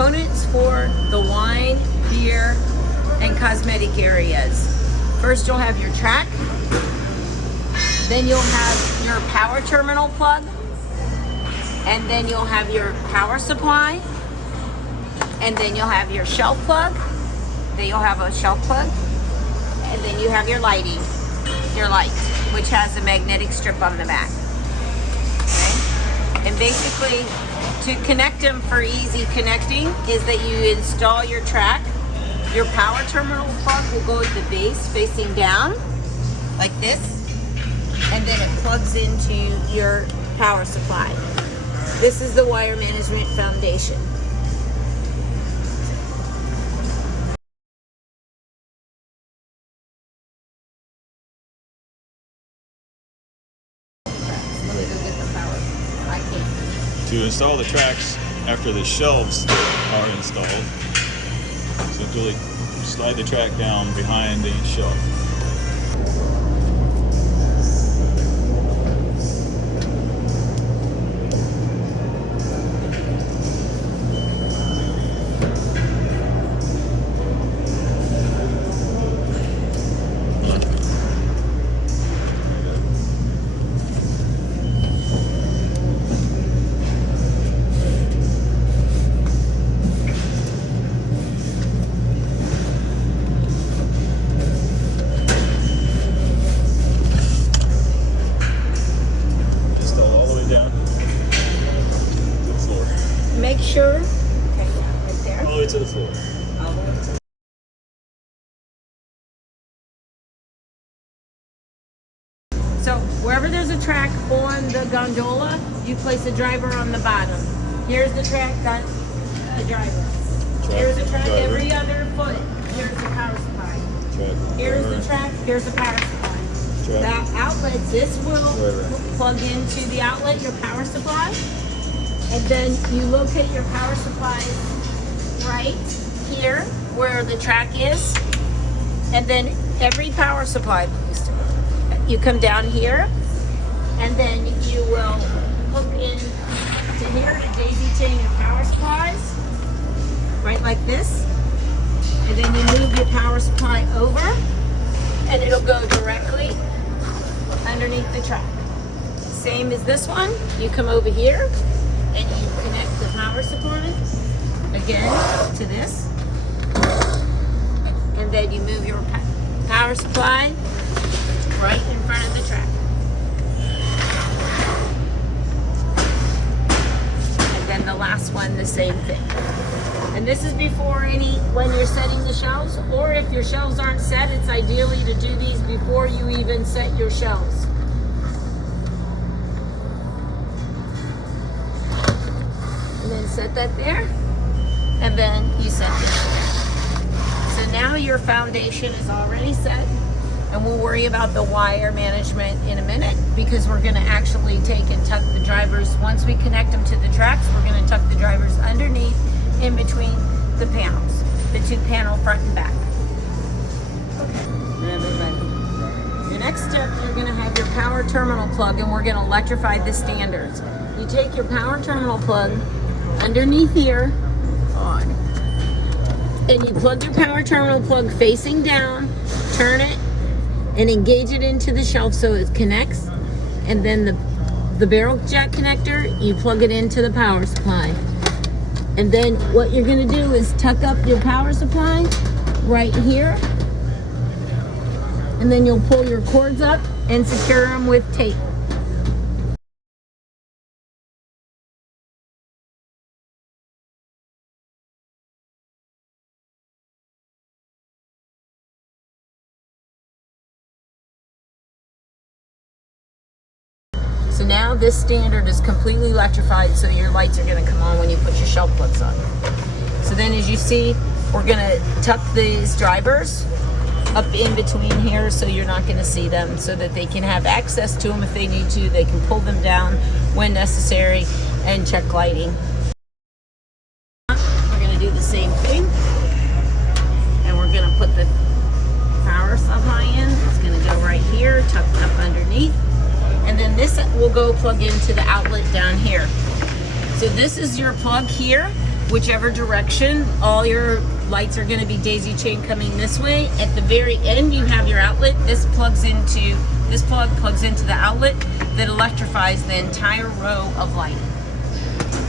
components for the wine, beer, and cosmetic areas. First, you'll have your track. Then you'll have your power terminal plug. And then you'll have your power supply. And then you'll have your shelf plug. Then you'll have a shelf plug. And then you have your lighting, your light, which has a magnetic strip on the back. Okay? And basically, to connect them for easy connecting is that you install your track. Your power terminal plug will go at the base facing down, like this, and then it plugs into your power supply. This is the wire management foundation. Let me go get the power. I can't. To install the tracks after the shelves are installed, simply slide the track down behind each shelf. Make sure, okay, right there. All the way to the floor. All the way to So wherever there's a track on the gondola, you place a driver on the bottom. Here's the track, got a driver. Here's a track driver. Every other foot. Here's the power supply. Track. Here's the track, here's the power supply. Track. That outlet, this will Right. plug into the outlet, your power supply. And then you locate your power supply right here where the track is. And then every power supply, you come down here and then you will hook in to here to daisy chain your power supplies, right like this. And then you move your power supply over and it'll go directly underneath the track. Same as this one, you come over here and you connect the power supply again to this, and then you move your power supply right in front of the track. And then the last one, the same thing. And this is before when you're setting the shelves, or if your shelves aren't set, it's ideally to do these before you even set your shelves. And then set that there, and then you set this there. So now your foundation is already set, and we'll worry about the wire management in a minute, because we're going to actually take and tuck the drivers. Once we connect them to the tracks, we're going to tuck the drivers underneath in between the panels, the two panel front and back. Okay. Your next step, you're going to have your power terminal plug, and we're going to electrify the standards. You take your power terminal plug underneath here on, and you plug your power terminal plug facing down, turn it, and engage it into the shelf so it connects. And then the barrel jack connector, you plug it into the power supply. And then what you're going to do is tuck up your power supply right here, and then you'll pull your cords up and secure them with tape. So now this standard is completely electrified, so your lights are going to come on when you put your shelf plugs on. So then, as you see, we're going to tuck these drivers up in between here so you're not going to see them, so that they can have access to them if they need to. They can pull them down when necessary and check lighting. We're going to do the same thing, and we're going to put the power supply in. It's going to go right here, tucked up underneath. And then this will go plug into the outlet down here. So this is your plug here. whichever direction. All your lights are going to be daisy chain coming this way. At the very end, you have your outlet. This plug plugs into the outlet that electrifies the entire row of lighting.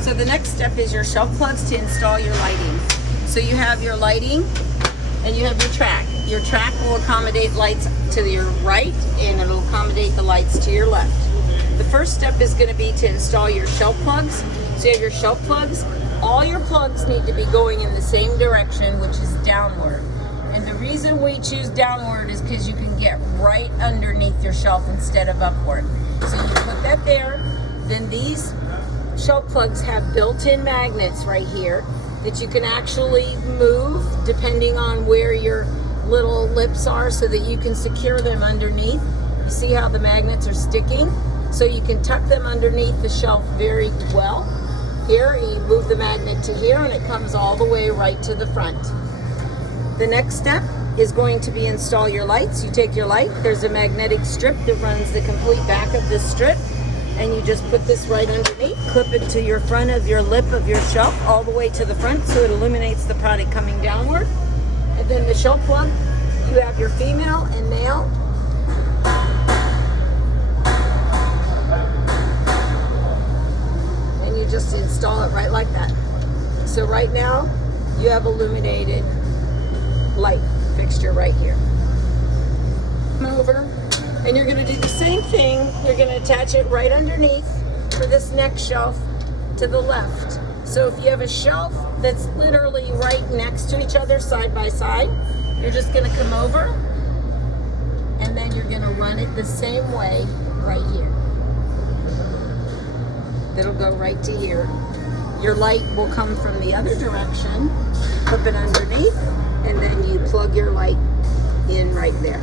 So the next step is your shelf plugs to install your lighting. So you have your lighting and you have your track. Your track will accommodate lights to your right and it'll accommodate the lights to your left. The first step is going to be to install your shelf plugs. So you have your shelf plugs. All your plugs need to be going in the same direction, which is downward. And the reason we choose downward is because you can get right underneath your shelf instead of upward. So you put that there. Then these shelf plugs have built-in magnets right here that you can actually move depending on where your little lips are so that you can secure them underneath. You see how the magnets are sticking? So you can tuck them underneath the shelf very well. Here, you move the magnet to here and it comes all the way right to the front. The next step is going to be install your lights. You take your light, there's a magnetic strip that runs the complete back of this strip, and you just put this right underneath, clip it to your front of your lip of your shelf all the way to the front so it illuminates the product coming downward. And then the shelf plug, you have your female and male. And you just install it right like that. So right now, you have illuminated light fixture right here. Come over, and you're going to do the same thing. You're going to attach it right underneath for this next shelf to the left. So if you have a shelf that's literally right next to each other, side by side, you're just going to come over, and then you're going to run it the same way right here. That'll go right to here. Your light will come from the other direction, clip it underneath, and then you plug your light in right there.